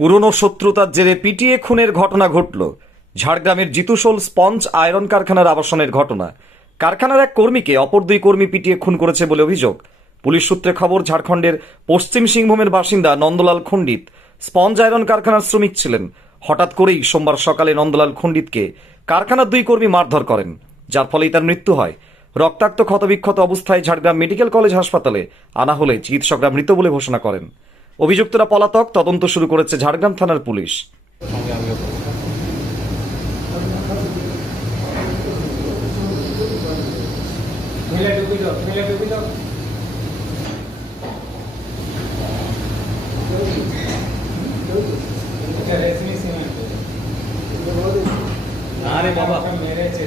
পুরনো শত্রুতার জেরে পিটিয়ে খুনের ঘটনা ঘটল। ঝাড়গ্রামের জিতুশোল স্পঞ্জ আয়রন কারখানার আবাসনের ঘটনা। কারখানার এক কর্মীকে অপর দুই কর্মী পিটিয়ে খুন করেছে বলে অভিযোগ। পুলিশ সূত্রে খবর, ঝাড়খণ্ডের পশ্চিম সিংভূমের বাসিন্দা নন্দলাল খণ্ডিত স্পঞ্জ আয়রন কারখানার শ্রমিক ছিলেন। হঠাৎ করেই সোমবার সকালে নন্দলাল খণ্ডিতকে কারখানার দুই কর্মী মারধর করেন, যার ফলেই তার মৃত্যু হয়। রক্তাক্ত ক্ষতবিক্ষত অবস্থায় ঝাড়গ্রাম মেডিকেল কলেজ হাসপাতালে আনা হলে চিকিৎসকরা মৃত বলে ঘোষণা করেন। অভিযুক্তরা পলাতক তদন্ত শুরু করেছে ঝাড়গ্রাম থানার পুলিশ। বাবা মেরেছে।